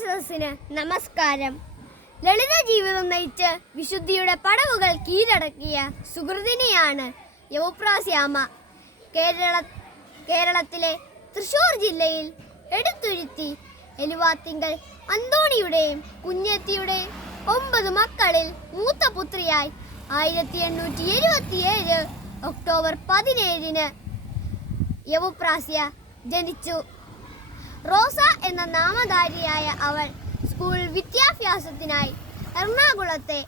സദസ്സിന് നമസ്കാരം. ലളിത ജീവിതം നയിച്ച് വിശുദ്ധിയുടെ പടവുകൾ കീഴടക്കിയ സുഹൃതിനെയാണ് യൗപ്രാസ്യാമ. കേരള കേരളത്തിലെ തൃശൂർ ജില്ലയിൽ എടുത്തുരുത്തി എലുവാത്തിങ്കൽ അന്തോണിയുടെയും കുഞ്ഞെത്തിയുടെയും ഒമ്പത് മക്കളിൽ മൂത്ത പുത്രിയായി ആയിരത്തി എണ്ണൂറ്റി എഴുപത്തിയേഴ് ഒക്ടോബർ പതിനേഴിന് യവുപ്രാസ്യ ജനിച്ചു. റോസ എന്ന നാമധാരിയായ അവൾ സ്കൂൾ വിദ്യാഭ്യാസത്തിനായി എറണാകുളത്തെ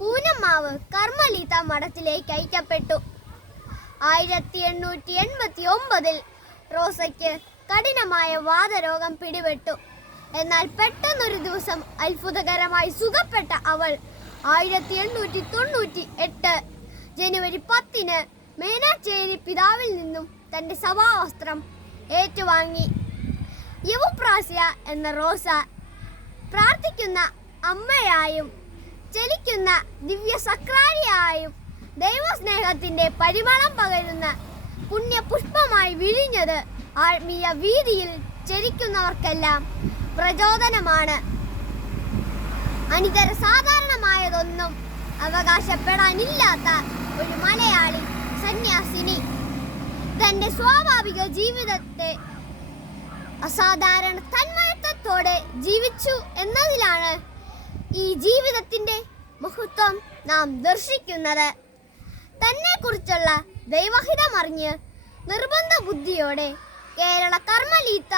പൂനമ്മാവ് കർമ്മലീത മഠത്തിലേക്ക് അയക്കപ്പെട്ടു. ആയിരത്തി എണ്ണൂറ്റി എൺപത്തി ഒമ്പതിൽ റോസയ്ക്ക് കഠിനമായ വാതരോഗം പിടിപെട്ടു. എന്നാൽ പെട്ടെന്നൊരു ദിവസം അത്ഭുതകരമായി സുഖപ്പെട്ട അവൾ ആയിരത്തി എണ്ണൂറ്റി തൊണ്ണൂറ്റി എട്ട് ജനുവരി പത്തിന് മേനാച്ചേരി പിതാവിൽ നിന്നും തന്റെ സഭാവസ്ത്രം ഏറ്റുവാങ്ങി. യുവപ്രാസ്യ എന്ന റോസ പ്രാർത്ഥിക്കുന്ന അമ്മയായും ചലിക്കുന്ന ദിവ്യ സക്രാരിയായും ദൈവസ്നേഹത്തിന്റെ പരിമളം പകരുന്ന പുണ്യപുഷ്പമായി വിരിഞ്ഞത് ആത്മീയ വീതിയിൽ ചരിക്കുന്നവർക്കെല്ലാം പ്രചോദനമാണ്. അനിതര സാധാരണമായതൊന്നും അവകാശപ്പെടാനില്ലാത്ത ഒരു മലയാളി സന്യാസിനി. തന്റെ സ്വാഭാവിക ജീവിതത്തെ അസാധാരണ തന്മയത്വത്തോടെ ജീവിച്ചു എന്നതിലാണ് ഈ ജീവിതത്തിന്റെ മഹത്വം നാം ദർശിക്കുന്നത്. തന്നെ കുറിച്ചുള്ള ദൈവഹിതമറിഞ്ഞ് നിർബന്ധ ബുദ്ധിയോടെ കേരള കർമ്മലീത്ത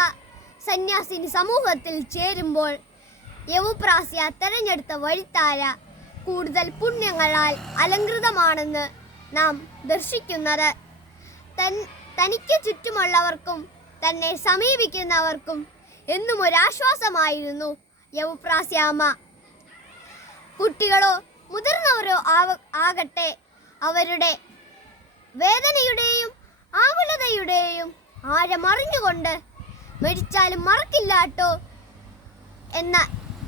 സന്യാസിനി സമൂഹത്തിൽ ചേരുമ്പോൾ യവുപ്രാസ്യ തെരഞ്ഞെടുത്ത വഴിത്താര കൂടുതൽ പുണ്യങ്ങളാൽ അലങ്കൃതമാണെന്ന് നാം ദർശിക്കുന്നത്. തൻ തനിക്ക് ചുറ്റുമുള്ളവർക്കും തന്നെ സമീപിക്കുന്നവർക്കും എന്നും ഒരാശ്വാസമായിരുന്നു. യവുപ്രാസ്യാമ കുട്ടികളോ മുതിർന്നവരോ ആവ- ആകട്ടെ. അവരുടെ വേദനയുടെയും ആകുലതയുടെയും ആഴമറിഞ്ഞുകൊണ്ട് മരിച്ചാലും മറക്കില്ലാട്ടോ എന്ന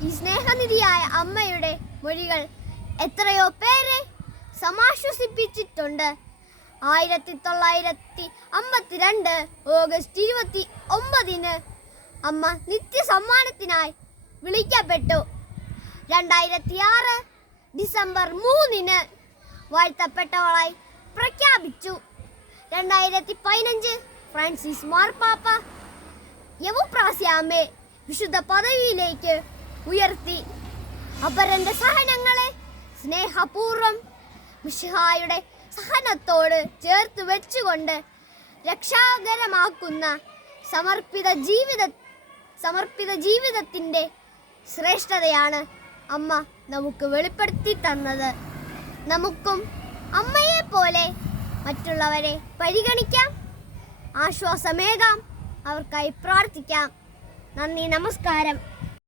ഈ സ്നേഹനിധിയായ അമ്മയുടെ മൊഴികൾ എത്രയോ പേരെ സമാശ്വസിപ്പിച്ചിട്ടുണ്ട്. ആയിരത്തി തൊള്ളായിരത്തി അമ്പത്തിരണ്ട് ഓഗസ്റ്റ് ഇരുപത്തി ഒമ്പതിന് അമ്മ നിത്യസമ്മാനത്തിനായി വിളിക്കപ്പെട്ടു. രണ്ടായിരത്തി ആറ് ഡിസംബർ മൂന്നിന് വാഴ്ത്തപ്പെട്ടവളായി പ്രഖ്യാപിച്ചു. രണ്ടായിരത്തി പതിനഞ്ച് ഫ്രാൻസിസ് മാർപ്പാപ്പ യവുപ്രാസ്യാമ്മെ വിശുദ്ധ പദവിയിലേക്ക് ഉയർത്തി. അപരന്റെ സഹനങ്ങളെ സ്നേഹപൂർവം മിഷിഹായുടെ സഹനത്തോട് ചേർത്ത് വെച്ചുകൊണ്ട് രക്ഷാകരമാക്കുന്ന സമർപ്പിത ജീവിത സമർപ്പിത ജീവിതത്തിന്റെ ശ്രേഷ്ഠതയാണ് അമ്മ നമുക്ക് വെളിപ്പെടുത്തി തന്നത്. നമുക്കും അമ്മയെ പോലെ മറ്റുള്ളവരെ പരിഗണിക്കാം. ആശ്വാസമേകാം. അവർക്കായി പ്രാർത്ഥിക്കാം. നന്ദി നമസ്കാരം.